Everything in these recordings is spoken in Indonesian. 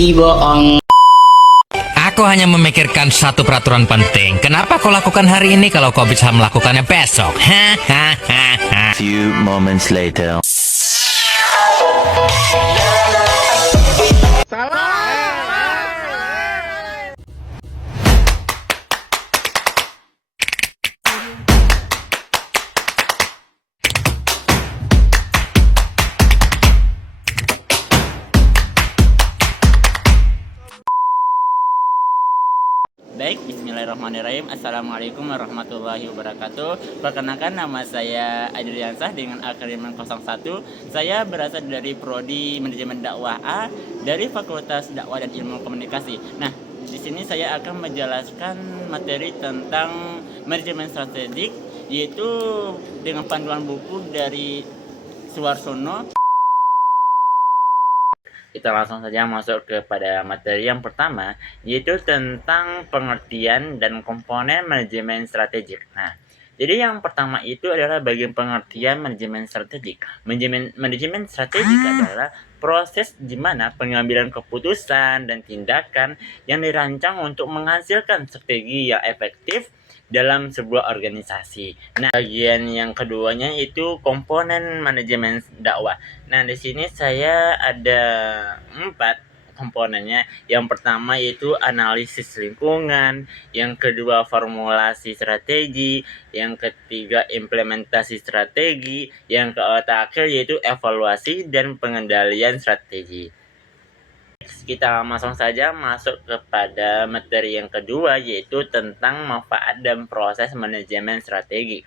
Ih bohong. Aku hanya memikirkan satu peraturan penting. Kenapa kau lakukan hari ini kalau kau bisa melakukannya besok? Hahaha. Few moments later. Baik, bismillahirrahmanirrahim. Assalamualaikum warahmatullahi wabarakatuh. Perkenalkan, nama saya Adriansah dengan akronim 01. Saya berasal dari Prodi Manajemen Dakwah A dari Fakultas Dakwah dan Ilmu Komunikasi. Nah, di sini saya akan menjelaskan materi tentang manajemen strategik, yaitu dengan panduan buku dari Suarsono. Kita langsung saja masuk kepada materi yang pertama, yaitu tentang pengertian dan komponen manajemen strategik. Nah, jadi yang pertama itu adalah bagian pengertian manajemen strategik. Manajemen strategik adalah proses di mana pengambilan keputusan dan tindakan yang dirancang untuk menghasilkan strategi yang efektif dalam sebuah organisasi. Nah, bagian yang keduanya itu komponen manajemen dakwah. Nah, di sini saya ada 4 komponennya. Yang pertama yaitu analisis lingkungan, yang kedua formulasi strategi, yang ketiga implementasi strategi, yang terakhir yaitu evaluasi dan pengendalian strategi. Kita langsung saja masuk kepada materi yang kedua, yaitu tentang manfaat dan proses manajemen strategi.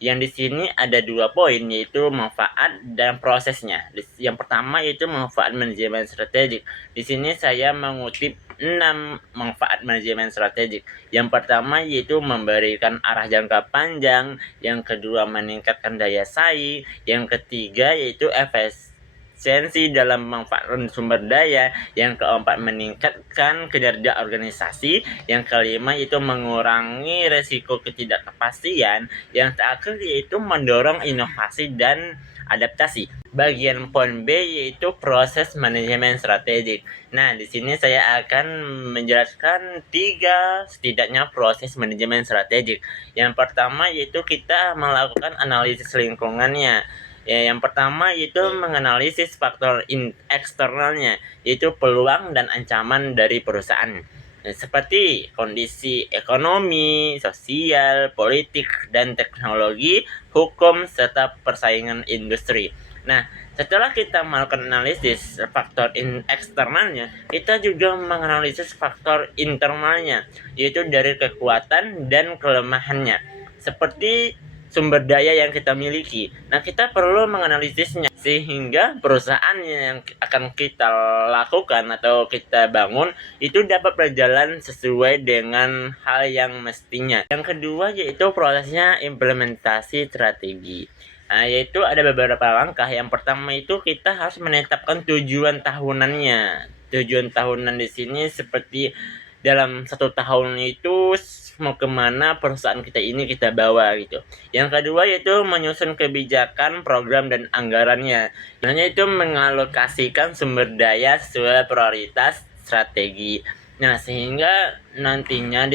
Yang di sini ada 2 poin, yaitu manfaat dan prosesnya. Yang pertama yaitu manfaat manajemen strategik. Di sini saya mengutip 6 manfaat manajemen strategik. Yang pertama yaitu memberikan arah jangka panjang, yang kedua meningkatkan daya saing, yang ketiga yaitu efisiensi dalam memanfaatkan sumber daya, yang keempat meningkatkan kinerja organisasi, yang kelima itu mengurangi resiko ketidakpastian, yang terakhir yaitu mendorong inovasi dan adaptasi. Bagian poin B yaitu proses manajemen strategik. Nah, di sini saya akan menjelaskan 3 setidaknya proses manajemen strategik. Yang pertama yaitu kita melakukan analisis lingkungannya. Ya, yang pertama yaitu menganalisis faktor eksternalnya, yaitu peluang dan ancaman dari perusahaan. Seperti kondisi ekonomi, sosial, politik, dan teknologi, hukum, serta persaingan industri. Nah, setelah kita melakukan analisis faktor eksternalnya, kita juga menganalisis faktor internalnya, yaitu dari kekuatan dan kelemahannya. Seperti sumber daya yang kita miliki. Nah, kita perlu menganalisisnya sehingga perusahaan yang akan kita lakukan atau kita bangun itu dapat berjalan sesuai dengan hal yang mestinya. Yang kedua yaitu prosesnya implementasi strategi. Nah, yaitu ada beberapa langkah. Yang pertama itu kita harus menetapkan tujuan tahunannya. Tujuan tahunan di sini seperti dalam 1 tahun itu mau kemana perusahaan kita ini kita bawa gitu. Yang kedua yaitu menyusun kebijakan, program, dan anggarannya. Namanya itu mengalokasikan sumber daya sesuai prioritas strategi. Nah, sehingga nantinya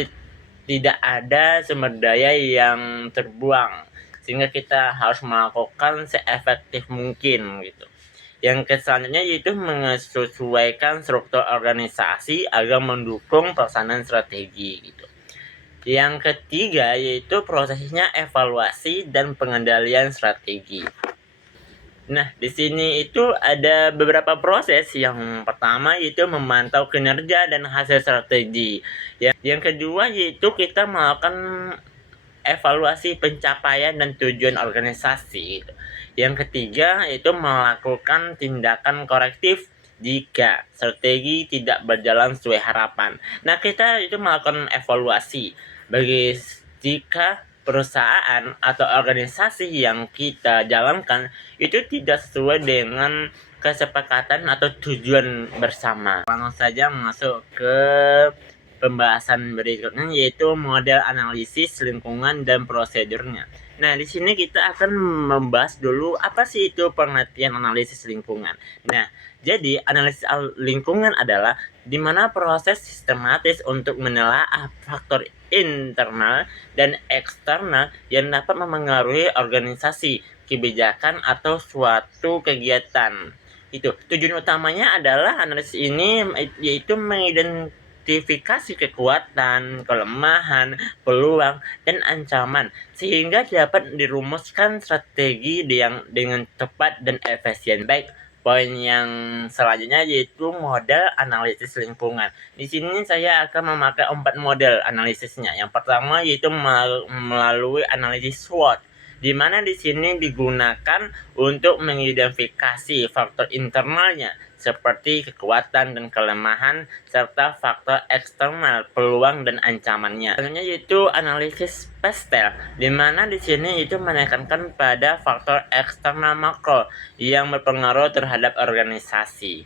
tidak ada sumber daya yang terbuang, sehingga kita harus melakukan seefektif mungkin gitu. Yang selanjutnya yaitu menyesuaikan struktur organisasi agar mendukung pelaksanaan strategi gitu. Yang ketiga yaitu prosesnya evaluasi dan pengendalian strategi. Nah, di sini itu ada beberapa proses. Yang pertama yaitu memantau kinerja dan hasil strategi. Yang kedua yaitu kita melakukan evaluasi pencapaian dan tujuan organisasi. Yang ketiga yaitu melakukan tindakan korektif jika strategi tidak berjalan sesuai harapan. Nah, kita itu melakukan evaluasi bagi jika perusahaan atau organisasi yang kita jalankan itu tidak sesuai dengan kesepakatan atau tujuan bersama. Langsung saja masuk ke pembahasan berikutnya, yaitu model analisis lingkungan dan prosedurnya. Nah, di sini kita akan membahas dulu apa sih itu pengertian analisis lingkungan. Nah, jadi analisis lingkungan adalah di mana proses sistematis untuk menelaah faktor internal dan eksternal yang dapat memengaruhi organisasi, kebijakan, atau suatu kegiatan. Itu tujuan utamanya adalah analisis ini yaitu mengidentifikasi kekuatan, kelemahan, peluang, dan ancaman sehingga dapat dirumuskan strategi yang dengan tepat dan efisien. Baik, poin yang selanjutnya yaitu model analisis lingkungan. Di sini saya akan memakai 4 model analisisnya. Yang pertama yaitu melalui analisis SWOT, di mana di sini digunakan untuk mengidentifikasi faktor internalnya seperti kekuatan dan kelemahan serta faktor eksternal, peluang dan ancamannya. Selanjutnya yaitu analisis PESTEL, di mana di sini itu menekankan pada faktor eksternal makro yang berpengaruh terhadap organisasi.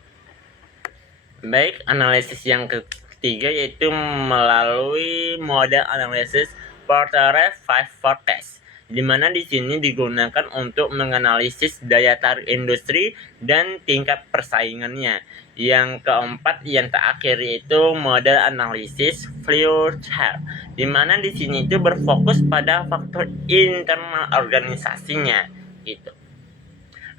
Baik, analisis yang ketiga yaitu melalui model analisis Porter 5 Forecast, di mana di sini digunakan untuk menganalisis daya tarik industri dan tingkat persaingannya. Yang keempat yang terakhir yaitu model analisis Flowchart, di mana di sini itu berfokus pada faktor internal organisasinya gitu.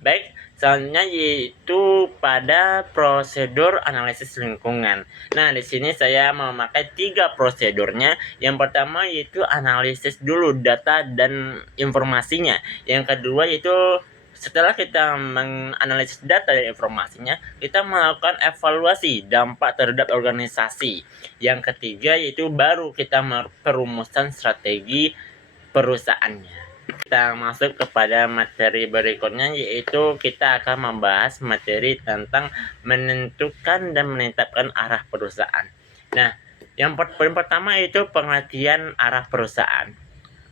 Baik, selanjutnya yaitu pada prosedur analisis lingkungan. Nah, di sini saya memakai 3 prosedurnya. Yang pertama yaitu analisis dulu data dan informasinya. Yang kedua yaitu setelah kita menganalisis data dan informasinya, kita melakukan evaluasi dampak terhadap organisasi. Yang ketiga yaitu baru kita perumusan strategi perusahaannya. Kita masuk kepada materi berikutnya, yaitu kita akan membahas materi tentang menentukan dan menetapkan arah perusahaan. Nah, yang pertama itu pengertian arah perusahaan.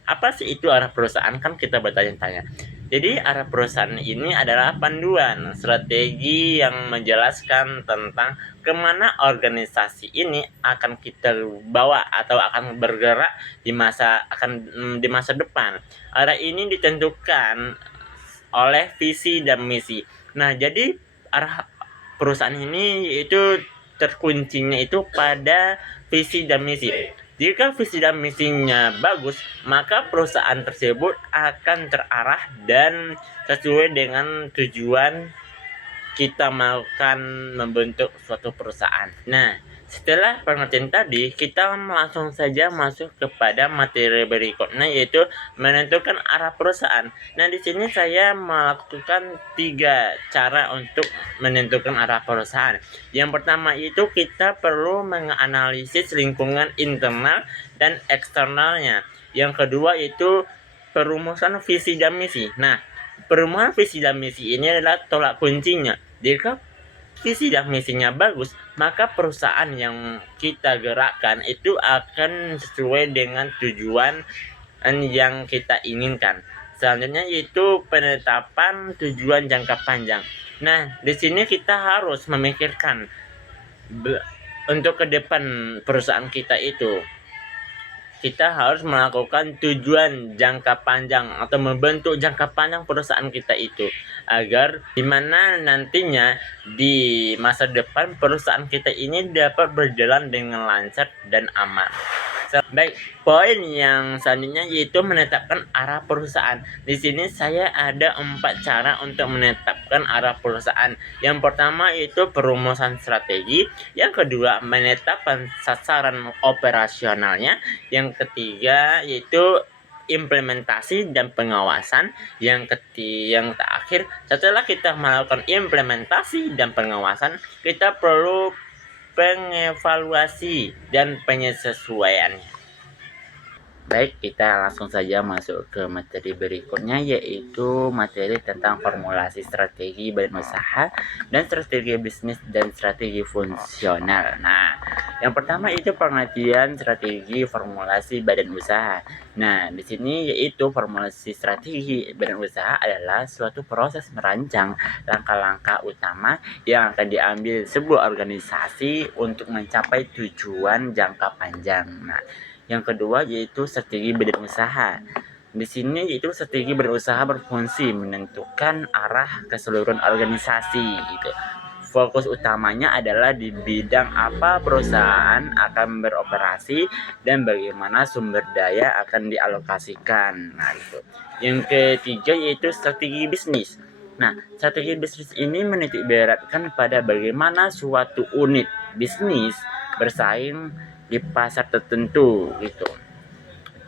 Apa sih itu arah perusahaan? Kan kita bertanya-tanya. Jadi arah perusahaan ini adalah panduan strategi yang menjelaskan tentang kemana organisasi ini akan kita bawa atau akan bergerak di masa depan. Arah ini ditentukan oleh visi dan misi. Nah, jadi arah perusahaan ini itu terkuncinya itu pada visi dan misi. Jika visi dan misinya bagus, maka perusahaan tersebut akan terarah dan sesuai dengan tujuan kita melakukan membentuk suatu perusahaan. Nah, setelah pengertian tadi, kita langsung saja masuk kepada materi berikutnya yaitu menentukan arah perusahaan. Nah, di sini saya melakukan 3 cara untuk menentukan arah perusahaan. Yang pertama itu kita perlu menganalisis lingkungan internal dan eksternalnya. Yang kedua itu perumusan visi dan misi. Nah, perumusan visi dan misi ini adalah tolak kuncinya. Jika visi dan misinya bagus, maka perusahaan yang kita gerakkan itu akan sesuai dengan tujuan yang kita inginkan. Selanjutnya yaitu penetapan tujuan jangka panjang. Nah, di sini kita harus memikirkan untuk ke depan perusahaan kita itu. Kita harus melakukan tujuan jangka panjang atau membentuk jangka panjang perusahaan kita itu agar dimana nantinya di masa depan perusahaan kita ini dapat berjalan dengan lancar dan aman. Baik, poin yang selanjutnya yaitu menetapkan arah perusahaan. Di sini saya ada 4 cara untuk menetapkan arah perusahaan. Yang pertama yaitu perumusan strategi, yang kedua menetapkan sasaran operasionalnya, yang ketiga yaitu implementasi dan pengawasan, yang terakhir setelah kita melakukan implementasi dan pengawasan, kita perlu pengevaluasi dan penyesuaiannya. Baik, kita langsung saja masuk ke materi berikutnya yaitu materi tentang formulasi strategi badan usaha dan strategi bisnis dan strategi fungsional. Nah, yang pertama itu pengertian strategi formulasi badan usaha. Nah, di sini yaitu formulasi strategi badan usaha adalah suatu proses merancang langkah-langkah utama yang akan diambil sebuah organisasi untuk mencapai tujuan jangka panjang. Nah, yang kedua yaitu strategi badan usaha. Di sini itu strategi berusaha berfungsi menentukan arah keseluruhan organisasi gitu. Fokus utamanya adalah di bidang apa perusahaan akan beroperasi dan bagaimana sumber daya akan dialokasikan. Nah, itu. Yang ketiga yaitu strategi bisnis. Nah, strategi bisnis ini menitik beratkan pada bagaimana suatu unit bisnis bersaing di pasar tertentu gitu.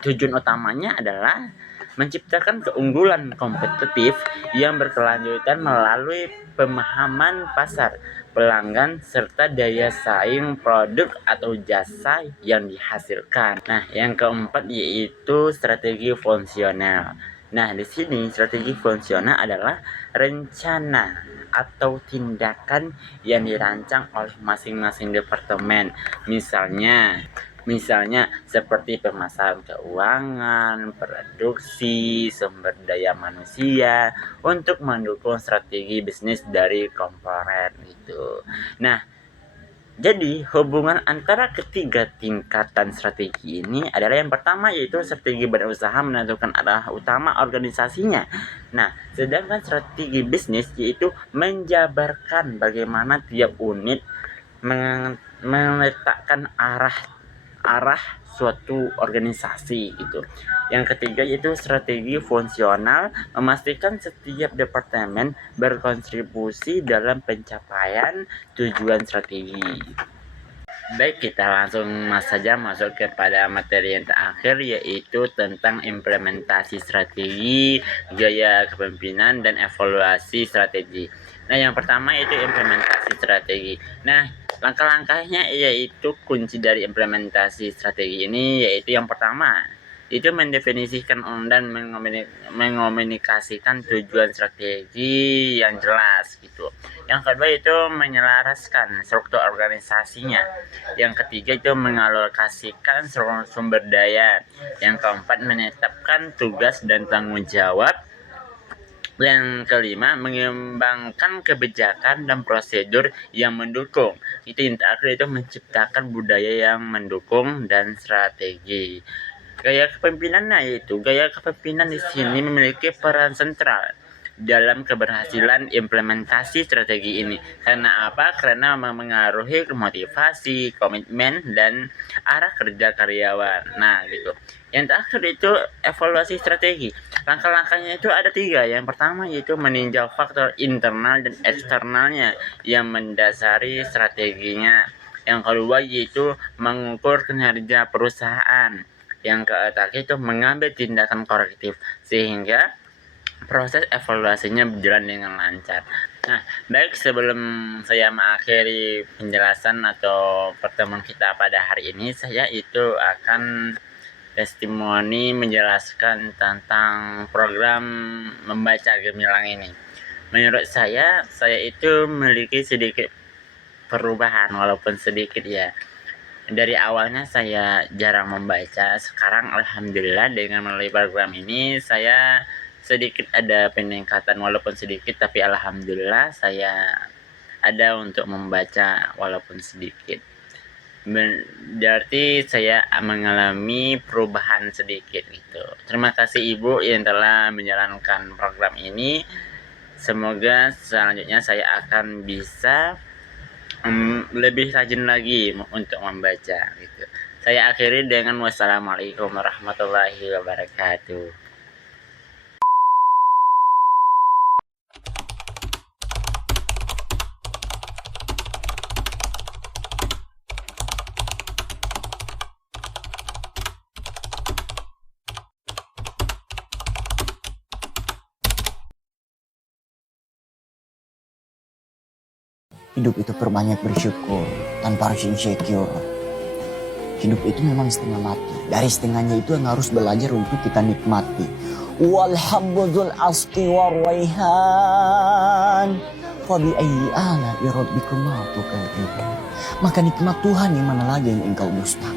Tujuan utamanya adalah menciptakan keunggulan kompetitif yang berkelanjutan melalui pemahaman pasar, pelanggan, serta daya saing produk atau jasa yang dihasilkan. Nah, yang keempat yaitu strategi fungsional. Nah, di sini strategi fungsional adalah rencana atau tindakan yang dirancang oleh masing-masing departemen. Misalnya seperti pemasaran keuangan, produksi, sumber daya manusia untuk mendukung strategi bisnis dari komponen itu. Nah, jadi hubungan antara ketiga tingkatan strategi ini adalah yang pertama yaitu strategi berusaha menentukan arah utama organisasinya. Nah, sedangkan strategi bisnis yaitu menjabarkan bagaimana tiap unit meletakkan arah suatu organisasi gitu. Yang ketiga yaitu strategi fungsional, memastikan setiap departemen berkontribusi dalam pencapaian tujuan strategi. Baik, kita langsung saja masuk kepada materi yang terakhir yaitu tentang implementasi strategi, gaya kepemimpinan, dan evaluasi strategi. Nah, yang pertama itu implementasi strategi. Nah, langkah-langkahnya yaitu kunci dari implementasi strategi ini yaitu yang pertama itu mendefinisikan dan mengomunikasikan tujuan strategi yang jelas gitu. Yang kedua itu menyelaraskan struktur organisasinya. Yang ketiga itu mengalokasikan sumber daya. Yang keempat menetapkan tugas dan tanggung jawab. Yang kelima, mengembangkan kebijakan dan prosedur yang mendukung. Itu yang terakhir itu menciptakan budaya yang mendukung dan strategi. Gaya kepemimpinan di sini memiliki peran sentral dalam keberhasilan implementasi strategi ini. Karena apa? Karena memengaruhi motivasi, komitmen, dan arah kerja karyawan. Nah, gitu. Yang terakhir itu evaluasi strategi. Langkah-langkahnya itu ada 3. Yang pertama yaitu meninjau faktor internal dan eksternalnya yang mendasari strateginya. Yang kedua yaitu mengukur kinerja perusahaan. Yang ketiga itu mengambil tindakan korektif sehingga proses evaluasinya berjalan dengan lancar. Nah, baik sebelum saya mengakhiri penjelasan atau pertemuan kita pada hari ini, saya itu akan testimoni menjelaskan tentang program membaca gemilang ini. Menurut saya itu memiliki sedikit perubahan walaupun sedikit ya. Dari awalnya saya jarang membaca, sekarang alhamdulillah dengan melalui program ini saya sedikit ada peningkatan walaupun sedikit, tapi alhamdulillah saya ada untuk membaca walaupun sedikit. Berarti saya mengalami perubahan sedikit gitu. Terima kasih Ibu yang telah menjalankan program ini. Semoga selanjutnya saya akan bisa lebih rajin lagi untuk membaca gitu. Saya akhiri dengan wassalamualaikum warahmatullahi wabarakatuh. Hidup itu perbanyak bersyukur tanpa harus insecure. Hidup itu memang setengah mati. Dari setengahnya itu yang harus belajar untuk kita nikmati. Walhabbudul asqi warwaihan fabi ayyi ala'i rabbikuma tukadzibun. Maka nikmat Tuhan yang mana lagi yang engkau dusta.